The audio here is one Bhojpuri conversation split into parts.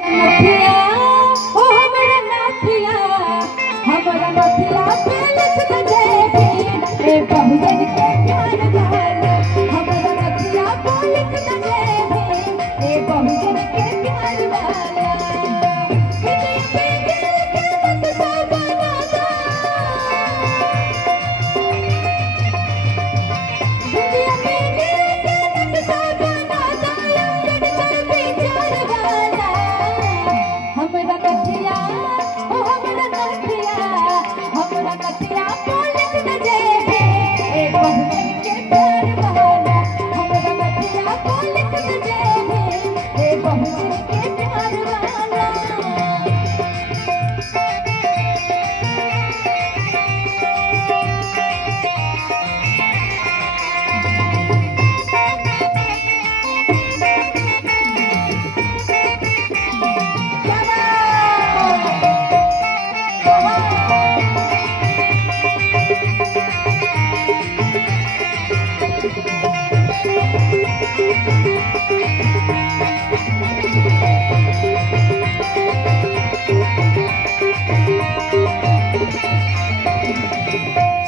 नथिया ओ हमरा नथिया पे लिख दे ए बहुजन के प्यार वाला हमरा नथिया पे लिख दे ए बहुजन के प्यार वाला दुनिया पे दिल के नक्शा बना दो दुनिया पे दिल के नक्शा बना दो अंगड़ पे प्यार वाला हमरा नथिया ओ हमरा नथिया को लिख दे ए बहुजन के प्यार वाला हमरा नथिया को लिख दे ए बहुजन के प्यार वाला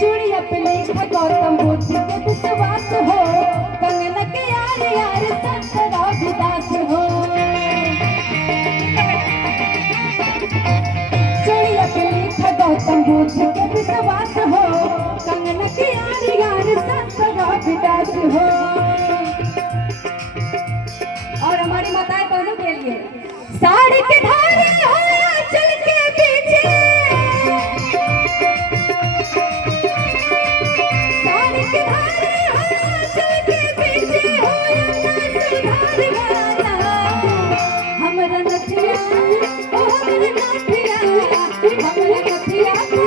चूड़िया पे लिखा गौतम बुद्ध के विश्वास हो कंगन के यार यार संत रविदास हो चूड़िया पे लिखा गौतम बुद्ध के विश्वास हो कंगन के यार यार संत रविदास हो और हमारी माताएं बहनों के लिए साड़ी के धारे हो चल के पीछे साड़ी के धारे हो चल के पीछे हो सुधार वाला हमरा नथिया ओ हमरा नथिया को